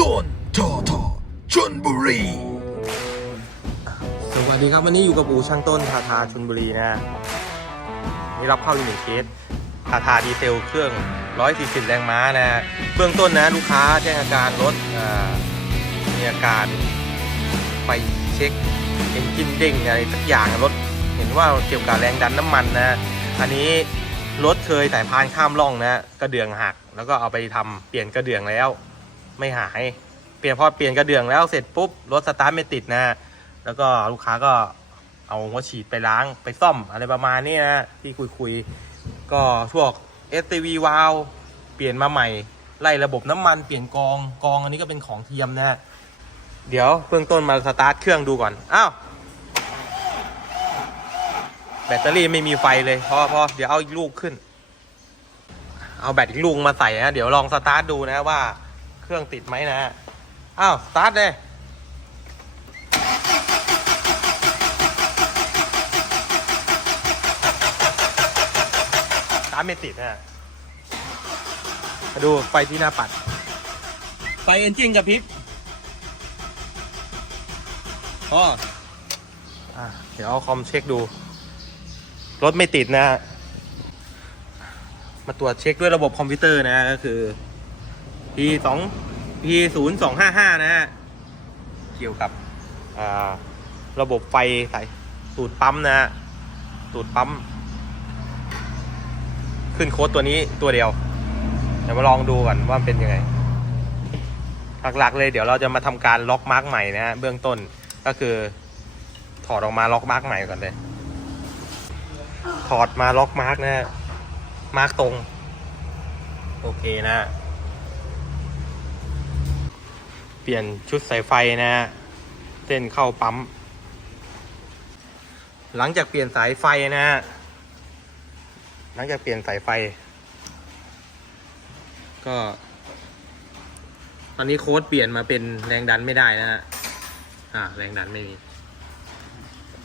ดนทอทอชนบุรี สวัสดีครับวันนี้อยู่กับอูช่างต้นทาทาชนบุรีนะนี่รับเข้าอีกหนึ่งเคสทาทาดีเซลเครื่อง 140 แรงม้านะเบื้องต้นนะลูกค้าแจ้งอาการรถมีอาการไปเช็คเอนจินเด้งอะไรสักอย่างรถเห็นว่าเกี่ยวกับแรงดันน้ำมันนะอันนี้รถเคยสายพานข้ามร่องนะกระเดื่องหัก แล้วก็เอาไปทำเปลี่ยนกระเดื่องแล้ว ไม่หาย เปลี่ยนพอเปลี่ยนกระเดื่องแล้วเสร็จปุ๊บรถสตาร์ทไม่ติดนะ แล้วก็ลูกค้าก็เอาหัวฉีดไปล้างไปซ่อมอะไรประมาณนี้นะที่คุยคุยก็พวก STV วาลเปลี่ยนมาใหม่ ไล่ระบบน้ำมันเปลี่ยนกองกองอันนี้ก็เป็นของเทียมนะเดี๋ยวเบื้องต้นมาสตาร์ทเครื่องดูก่อนอ้าวแบตเตอรี่ไม่มีไฟเลยพอพอเดี๋ยวเอาอีกลูกขึ้น เอาแบตอีกลูกมาใส่นะเดี๋ยวลองสตาร์ทดูนะว่า เครื่องติดไหมนะ อ้าว สตาร์ทเลยสตาร์ทไม่ติดนะมาดูไฟที่หน้าปัด ไฟเอนจินกับพริบพออะเดี๋ยวเอาคอมเช็คดู รถไม่ติดนะฮะมาตรวจเช็คด้วยระบบคอมพิวเตอร์นะฮะก็คือ P สอง P ศูนย์สองห้าห้านะฮะ เกี่ยวกับระบบไฟใส่ตูดปั๊มนะฮะตูดปั๊ม ขึ้นโค้ดตัวนี้ตัวเดียว เดี๋ยวมาลองดูก่อนว่ามันเป็นยังไง หลักๆเลยเดี๋ยวเราจะมาทำการล็อกมาร์กใหม่นะฮะเบื้องต้นก็คือ ถอดออกมาล็อกมาร์กใหม่ก่อนเลย ถอดมาล็อกมาร์กนะฮะมาร์กตรง โอเคนะฮะเปลี่ยนชุดสายไฟนะฮะเส้นเข้าปั๊ม หลังจากเปลี่ยนสายไฟนะฮะหลังจากเปลี่ยนสายไฟ ก็ ตอนนี้โค้ดเปลี่ยนมาเป็นแรงดันไม่ได้นะฮะอ่าแรงดันไม่มี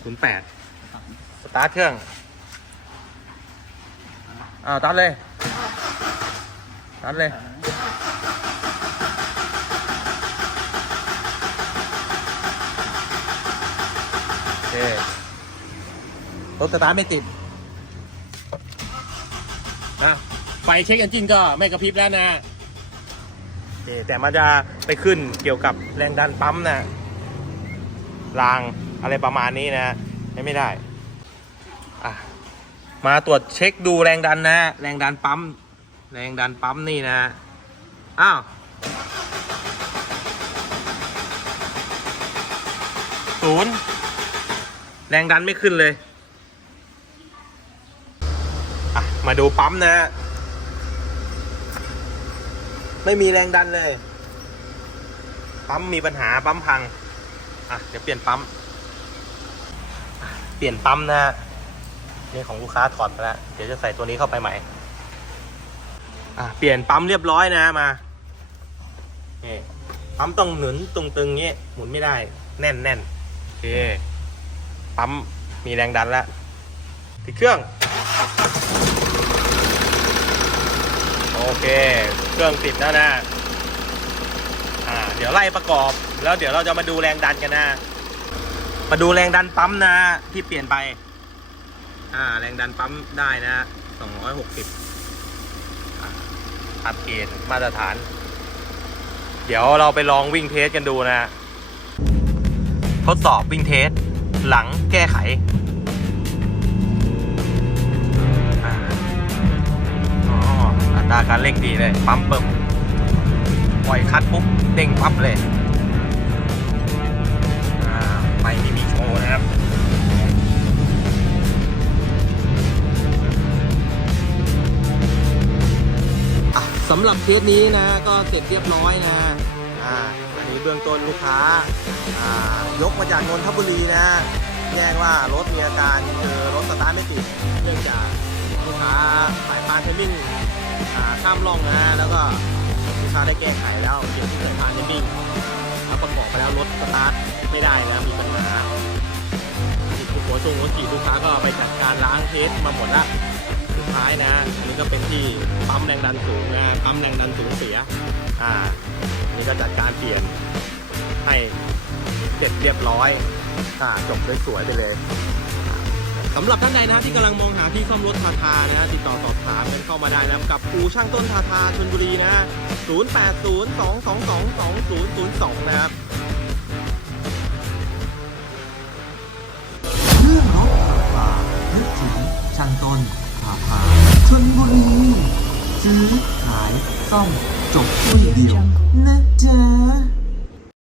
ศูนย์แปดสตาร์ทเครื่องอ่าตัดเลยตัดเลย โอ เครถสตาร์ทไม่ติดอะไฟเช็คเอนจินก็ไม่กระพริบแล้วนะแต่มันจะไปขึ้นเกี่ยวกับแรงดันปั๊มนะรางอะไรประมาณนี้นะไม่ได้อะมาตรวจเช็คดูแรงดันนะ แรงดันปั๊ม แรงดันปั๊มนี่นะ อ้าว ศูนย์ แรงดันไม่ขึ้นเลย มาดูปั๊มนะ ไม่มีแรงดันเลย ปั๊มมีปัญหาปั๊มพัง อะ เดี๋ยวเปลี่ยนปั๊ม เปลี่ยนปั๊มนะฮะนี่ของลูกค้าถอดไปแล้ว เดี๋ยวจะใส่ตัวนี้เข้าไปใหม่ อะ เปลี่ยนปั๊มเรียบร้อยนะมานี่ปั๊มต้องหนุนตรงตึงๆงี้ยหมุนไม่ได้ แน่นแน่นโอเค ปั๊มมีแรงดันแล้วติดเครื่อง โอเค เครื่องติดแล้วนะอ่าเดี๋ยวไล่ประกอบ แล้วเดี๋ยวเราจะมาดูแรงดันกันนะ มาดูแรงดันปั๊มนะ ที่เปลี่ยนไป อ่า แรงดันปั๊มได้นะ260อ่าอัดเกณฑ์มาตรฐาน เดี๋ยวเราไปลองวิ่งเทสกันดูนะ ทดสอบวิ่งเทส หลังแก้ไขอัตราการเร่งดีเลย ปั๊มเปิมปล่อยคัดปุ๊บ เด้งปั๊บเลยอ่ไม่มีมีโชว์นะครับสำหรับเคสนี้นะ ก็เสร็จเรียบร้อยนะ อ่า เบื้องต้นลูกค้าายกมาจากนนทบุรีนะแจ้งว่ารถมีอาการคือรถสตาร์ทไม่ติดเนื่องจากลูกค้าสายพานเทมมิ่งข้ามร่องนะแล้วก็ลูกค้าได้แก้ไขแล้วเกี่ยวกับสายพานเทมมิ่งแล้วประกอบไปแล้วรถสตาร์ทไม่ได้นะมีปัญหาที่หัวทรงหัวฉีดลูกค้าก็ไปจัดการล้างเทสมาหมดละสุดท้ายนะอันนี้ก็เป็นที่ปั๊มแรงดันสูงนะปั๊มแรงดันสูงเสียอ่า นี่นี้ก็จัดการเปลี่ยนให้เสร็จเรียบร้อยอ่าจบสวยๆไปเลยสำหรับท่านใดนะครับที่กำลังมองหาที่ซ่อมรถทาทานะฮะติดต่อสอบถามกันเข้ามาได้นะครับกับอู่ช่างต้นทาทาชลบุรีนะฮะ0802222002 นะครับเรื่องรถขับผ่านนึกถึงช่างต้นผ่าผ่าชนบุรีซื้อขายซ่อม